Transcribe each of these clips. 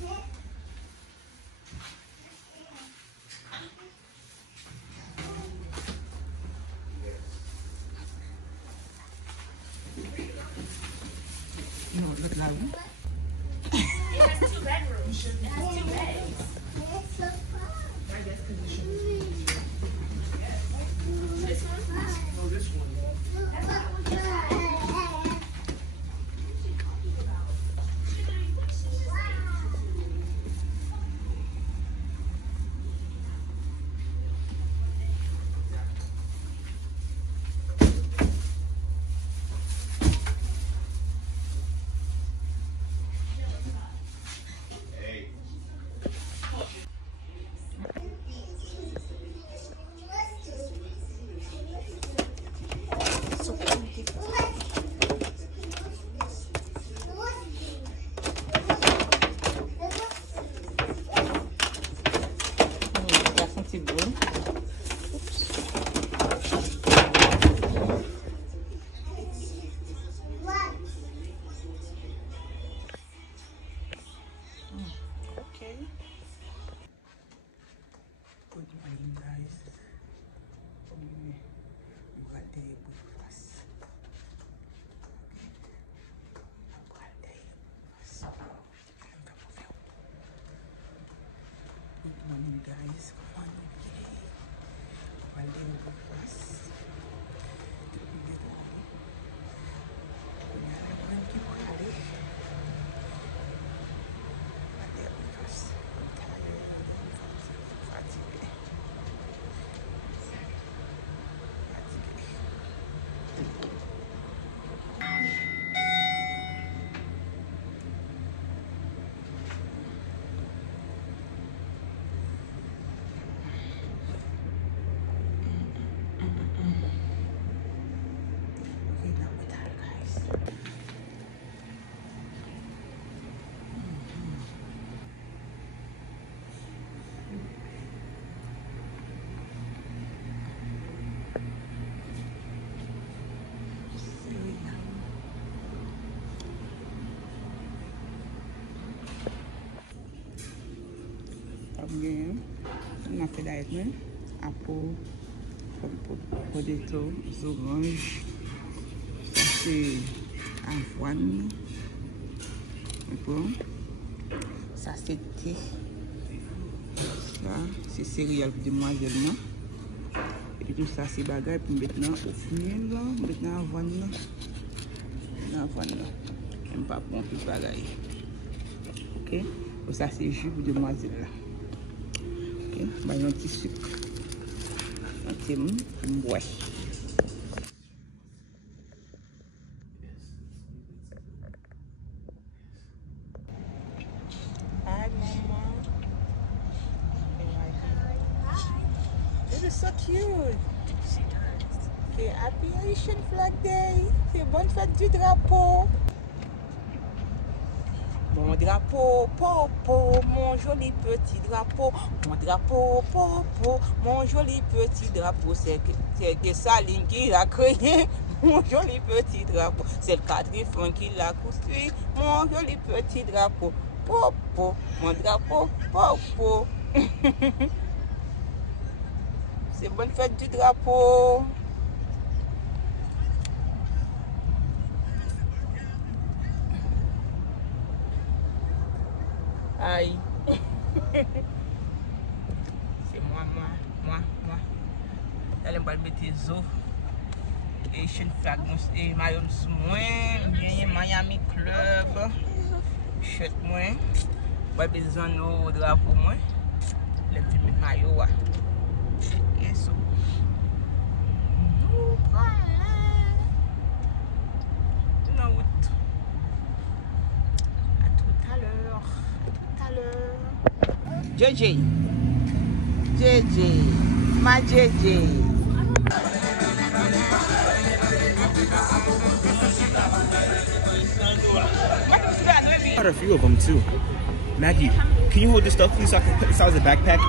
You know what it looks like? It has 2 bedrooms. It has 2 beds. I guess because it should be. This one? No, this one. Guys, come on, while they open us, game, after that, apple, potato, orange, ça c'est avoine, ça c'est thé, ça c'est céréales pour demoiselles, et tout ça c'est bagaille pour maintenant au miel, maintenant avoine, même pas pour tout bagaille, ok, ça c'est jus pour demoiselles. Bah, un petit sucre, un petit bois. Hi, Mama. This is so cute. Okay, happy Haitian Flag Day. C'est bonne fête du drapeau. Mon drapeau, popo, mon joli petit drapeau. Mon drapeau, popo, mon joli petit drapeau. C'est que Salut qui l'a créé. Mon joli petit drapeau. C'est le quadrifon qui l'a construit. Mon joli petit drapeau. Popo, mon drapeau, popo. C'est bonne fête du drapeau. Aïe. C'est moi. Elle va mettre des os. Haitian flag, et maillot moins, bien Miami Club. Shirt moins. Pas besoin de drapeau moins. Les petits maillots. Yes. JJ, my JJ. Got a few of them too. Maggie, can you hold this stuff please so I can put this out as a backpack?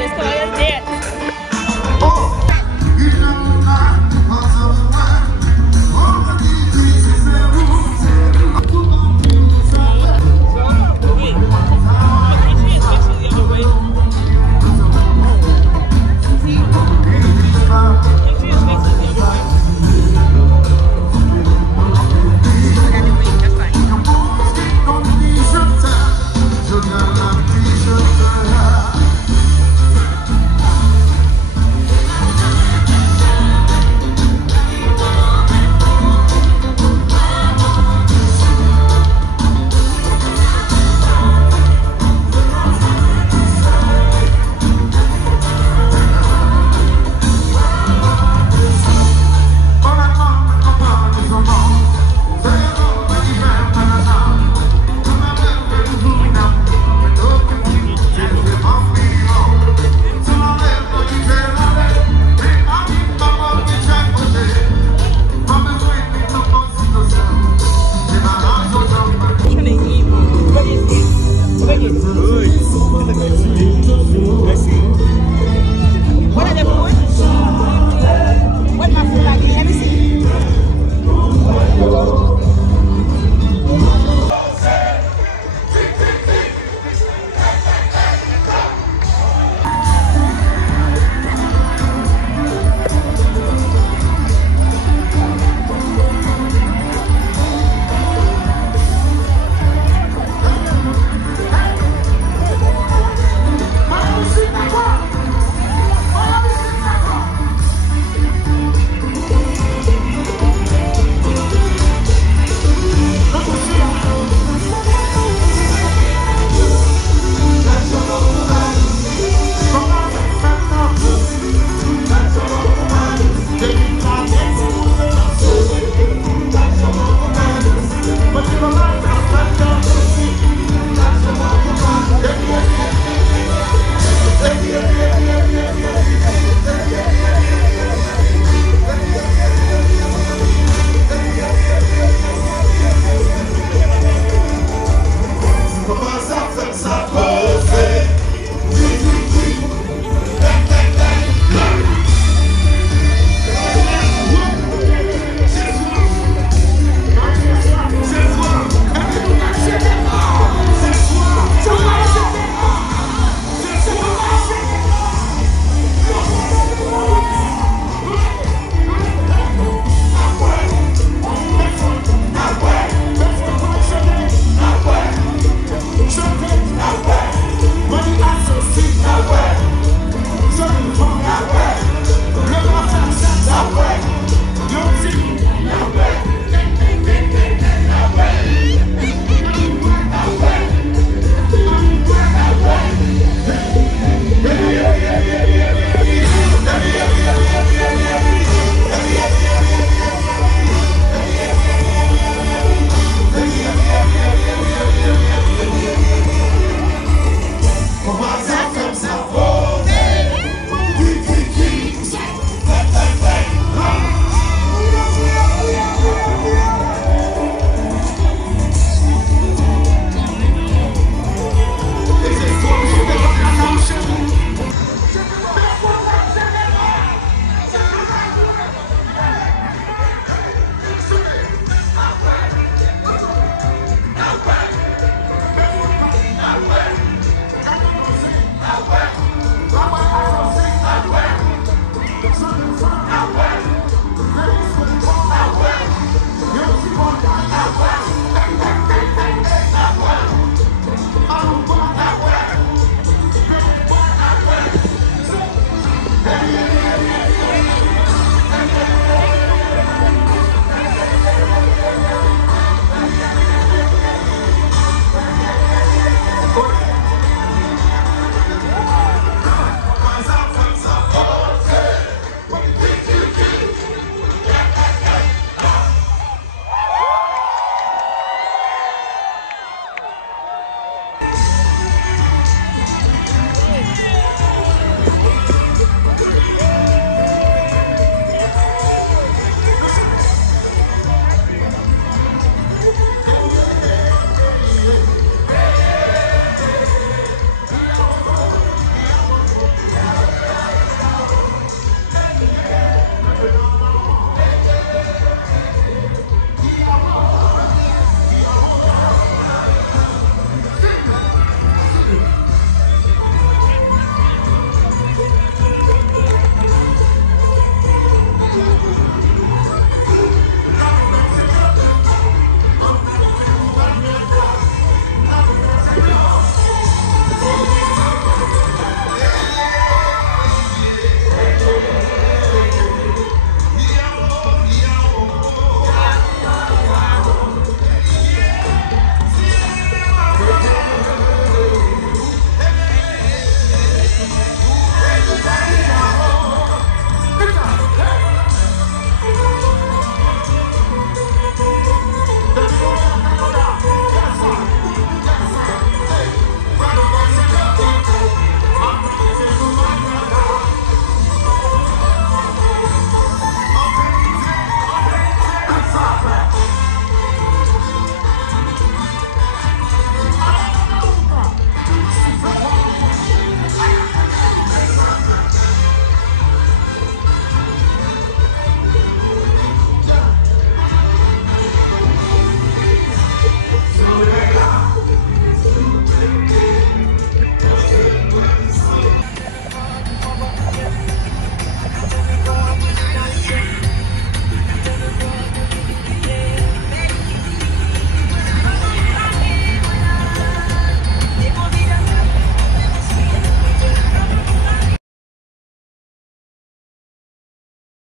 Let's go.